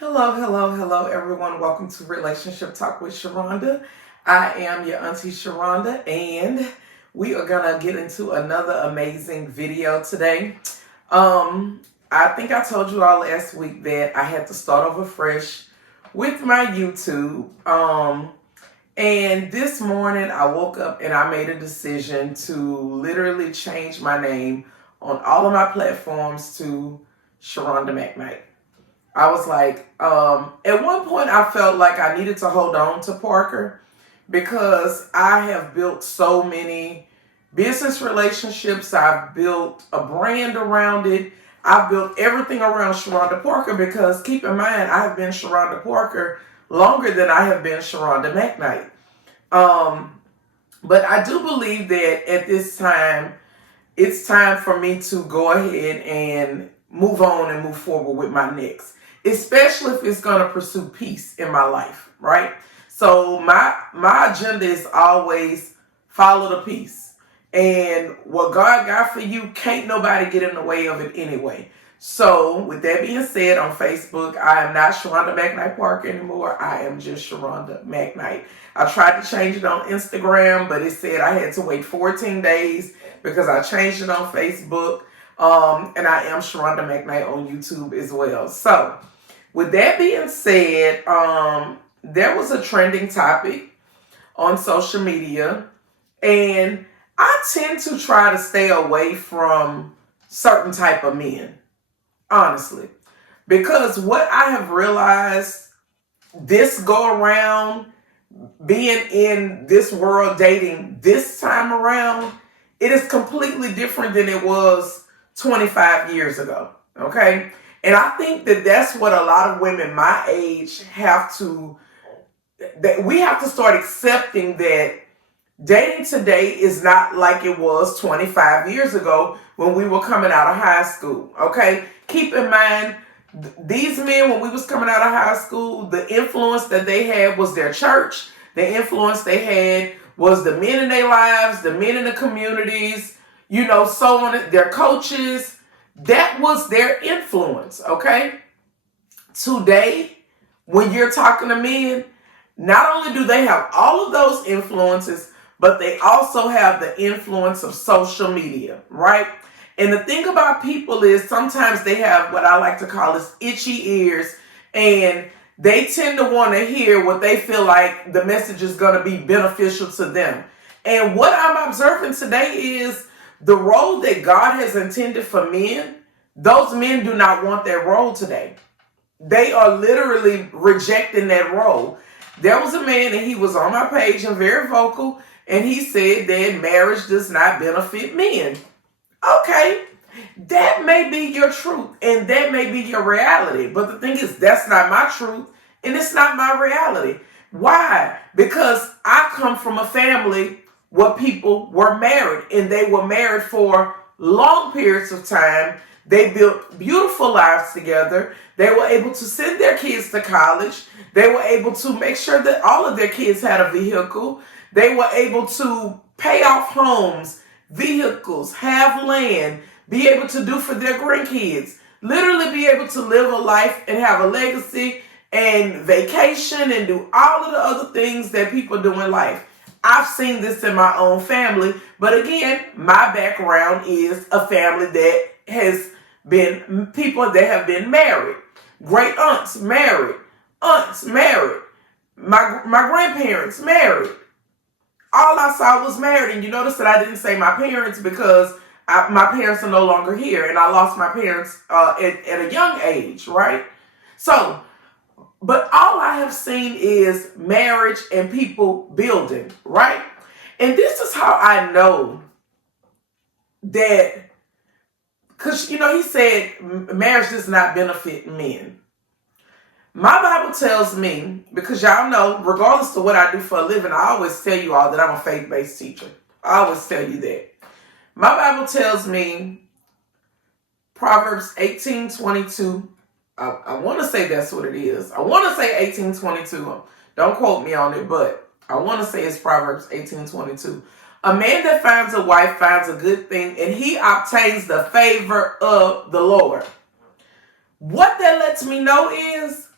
Hello, hello, hello, everyone. Welcome to Relationship Talk with Sharonda. I am your Auntie Sharonda, and we are gonna get into another amazing video today. I think I told you all last week that I had to start over fresh with my YouTube. And this morning I woke up and I made a decision to literally change my name on all of my platforms to Sharonda McKnight. I was like, at one point I felt like I needed to hold on to Parker because I have built so many business relationships. I've built a brand around it. I've built everything around Sharonda Parker because keep in mind, I have been Sharonda Parker longer than I have been Sharonda McKnight. But I do believe that at this time, it's time for me to go ahead and move on and move forward with my next, especially if it's going to pursue peace in my life, right? So my agenda is always follow the peace. And what God got for you, can't nobody get in the way of it anyway. So with that being said, on Facebook, I am not Sharonda McKnight Parker anymore. I am just Sharonda McKnight. I tried to change it on Instagram, but it said I had to wait 14 days because I changed it on Facebook. And I am Sharonda McKnight on YouTube as well. So with that being said, there was a trending topic on social media, and I tend to try to stay away from certain type of men, honestly, because what I have realized this go around, being in this world dating this time around, it is completely different than it was 25 years ago. Okay. And I think that that's what a lot of women my age that we have to start accepting that dating today is not like it was 25 years ago when we were coming out of high school. Okay. Keep in mind, these men, when we was coming out of high school, the influence that they had was their church. The influence they had was the men in their lives, the men in the communities, so on, their coaches. That was their influence, okay? Today, when you're talking to men, not only do they have all of those influences, but they also have the influence of social media, right? And the thing about people is sometimes they have what I like to call is itchy ears, and they tend to want to hear what they feel like the message is going to be beneficial to them. And what I'm observing today is the role that God has intended for men, those men do not want that role today. They are literally rejecting that role. There was a man, and he was on my page and very vocal, and he said that marriage does not benefit men. Okay, that may be your truth and that may be your reality. But the thing is, that's not my truth and it's not my reality. Why? Because I come from a family where people were married and they were married for long periods of time. They built beautiful lives together. They were able to send their kids to college. They were able to make sure that all of their kids had a vehicle. They were able to pay off homes, vehicles, have land, be able to do for their grandkids, literally be able to live a life and have a legacy and vacation and do all of the other things that people do in life. I've seen this in my own family, but again, my background is a family that has been people that have been married, great aunts married, my grandparents married. All I saw was married, and you notice that I didn't say my parents because my parents are no longer here, and I lost my parents at a young age, right? So, but all I have seen is marriage and people building, right? And this is how I know that, because, he said marriage does not benefit men. My Bible tells me, because y'all know, regardless of what I do for a living, I always tell you all that I'm a faith-based teacher. I always tell you that. My Bible tells me, Proverbs 18:22. I want to say that's what it is. I want to say 18:22. Don't quote me on it, but I want to say it's Proverbs 18:22. A man that finds a wife finds a good thing, and he obtains the favor of the Lord. What that lets me know is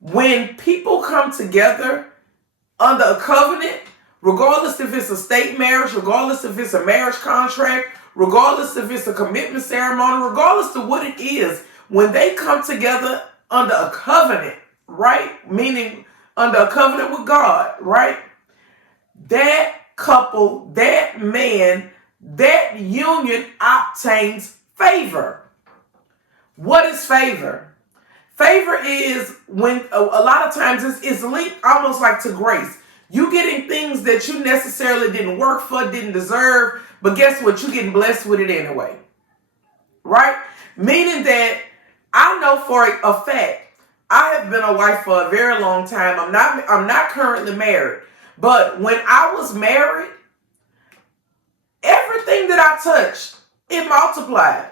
When people come together under a covenant, regardless if it's a state marriage, regardless if it's a marriage contract, regardless if it's a commitment ceremony, regardless of what it is, when they come together under a covenant, right? Meaning under a covenant with God, right? That couple, that man, that union obtains favor. What is favor? Favor is when a lot of times it's linked almost like to grace. You getting things that you necessarily didn't work for, didn't deserve, but guess what? You're getting blessed with it anyway. Right? Meaning that I know for a fact, I have been a wife for a very long time. I'm not currently married. But when I was married, everything that I touched, it multiplied.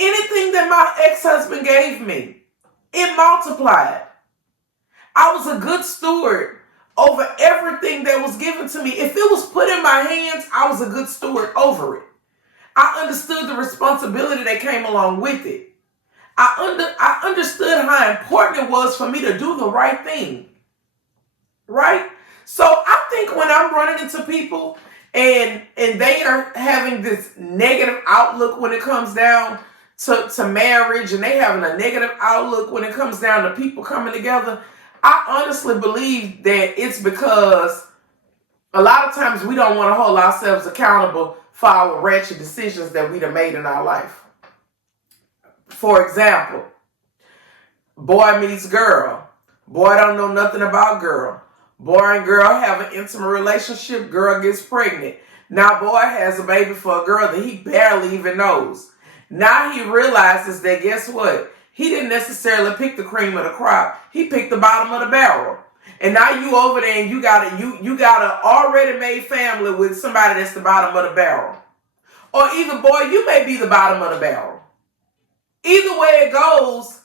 Anything that my ex-husband gave me, it multiplied. I was a good steward over everything that was given to me. If it was put in my hands, I was a good steward over it. I understood the responsibility that came along with it. I understood how important it was for me to do the right thing. Right? So I think when I'm running into people and they are having this negative outlook when it comes down to marriage, and they having a negative outlook when it comes down to people coming together, I honestly believe that it's because a lot of times we don't want to hold ourselves accountable for our wretched decisions that we have made in our life. For example, boy meets girl. Boy don't know nothing about girl. Boy and girl have an intimate relationship. Girl gets pregnant. Now boy has a baby for a girl that he barely even knows. Now he realizes that guess what? He didn't necessarily pick the cream of the crop. He picked the bottom of the barrel. And now you over there and you got a already made family with somebody that's the bottom of the barrel. Or either boy, you may be the bottom of the barrel. Either way it goes,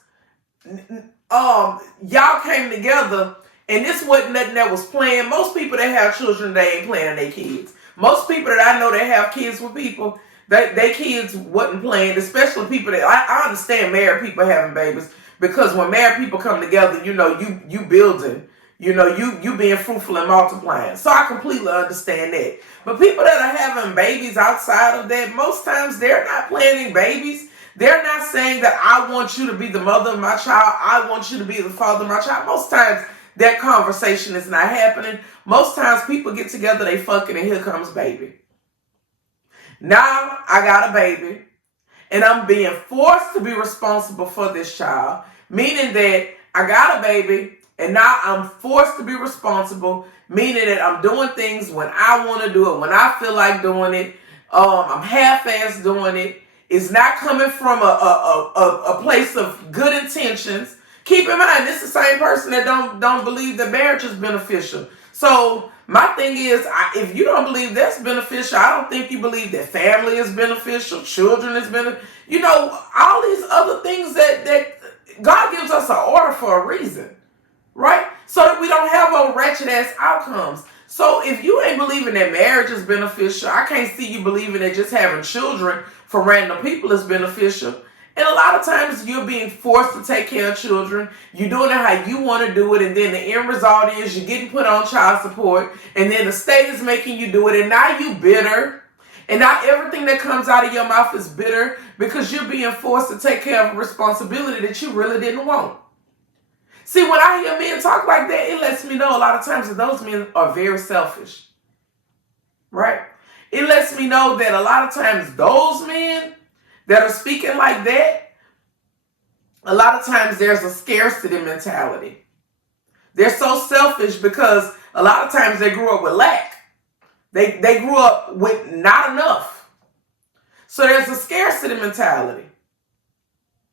y'all came together and this wasn't nothing that was planned. Most people that have children, they ain't planning their kids. Most people that I know that have kids with people, they kids wasn't planned, especially people that, I understand married people having babies, because when married people come together, you know, you building, you know, you being fruitful and multiplying. So I completely understand that. But people that are having babies outside of that, most times they're not planning babies. They're not saying that I want you to be the mother of my child. I want you to be the father of my child. Most times that conversation is not happening. Most times people get together, they fucking, and here comes baby. Now I got a baby and I'm being forced to be responsible for this child, meaning that I got a baby and now I'm forced to be responsible, meaning that I'm doing things when I want to do it, when I feel like doing it. I'm half-ass doing it. It's not coming from a place of good intentions. Keep in mind, this is the same person that don't believe that marriage is beneficial. So my thing is, if you don't believe that's beneficial, I don't think you believe that family is beneficial, children is beneficial. You know, all these other things that God gives us an order for a reason, right? So that we don't have a wretched ass outcomes. So if you ain't believing that marriage is beneficial, I can't see you believing that just having children for random people is beneficial. And a lot of times you're being forced to take care of children. You're doing it how you want to do it. And then the end result is you're getting put on child support. And then the state is making you do it. And now you bitter. And now everything that comes out of your mouth is bitter because you're being forced to take care of a responsibility that you really didn't want. See, when I hear men talk like that, it lets me know a lot of times that those men are very selfish. Right? It lets me know that a lot of times those men that are speaking like that, a lot of times there's a scarcity mentality. They're so selfish because a lot of times they grew up with lack. They grew up with not enough. So there's a scarcity mentality.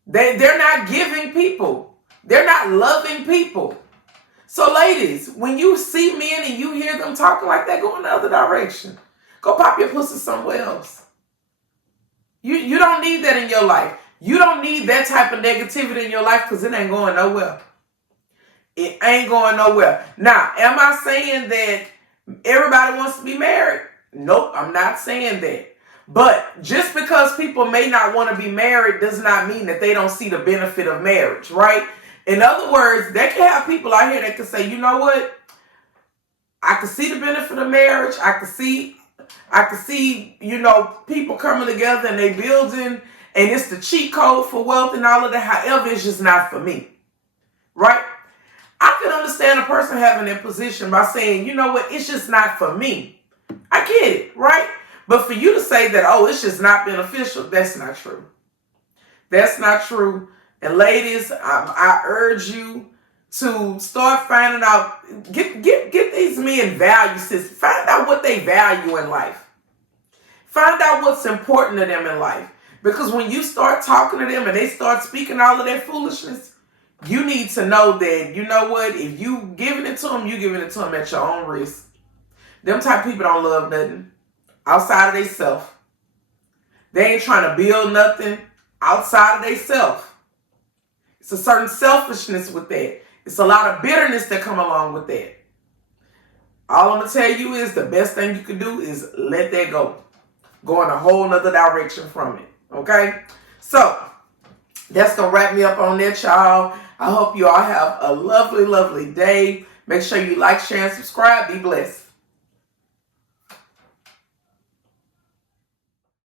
They're not giving people. They're not loving people. So ladies, when you see men and you hear them talking like that, go in the other direction. Go pop your pussy somewhere else. You don't need that in your life. You don't need that type of negativity in your life because it ain't going nowhere. It ain't going nowhere. Now, am I saying that everybody wants to be married? Nope, I'm not saying that. But just because people may not want to be married does not mean that they don't see the benefit of marriage, right? In other words, they can have people out here that can say, you know what? I can see the benefit of marriage. I can see, people coming together and they building, and it's the cheat code for wealth and all of that. However, it's just not for me. Right? I can understand a person having their position by saying, you know what, it's just not for me. I get it, right? But for you to say that, oh, it's just not beneficial, that's not true. That's not true. And ladies, I urge you to start finding out, get these men value systems. Find out what they value in life. Find out what's important to them in life. Because when you start talking to them and they start speaking all of that foolishness, you need to know that, you know what, if you giving it to them, you giving it to them at your own risk. Them type of people don't love nothing outside of themselves. They ain't trying to build nothing outside of themselves. It's a certain selfishness with that. It's a lot of bitterness that come along with that. All I'm going to tell you is the best thing you can do is let that go. Go in a whole nother direction from it. Okay? So, that's going to wrap me up on that, y'all. I hope you all have a lovely, lovely day. Make sure you like, share, and subscribe. Be blessed.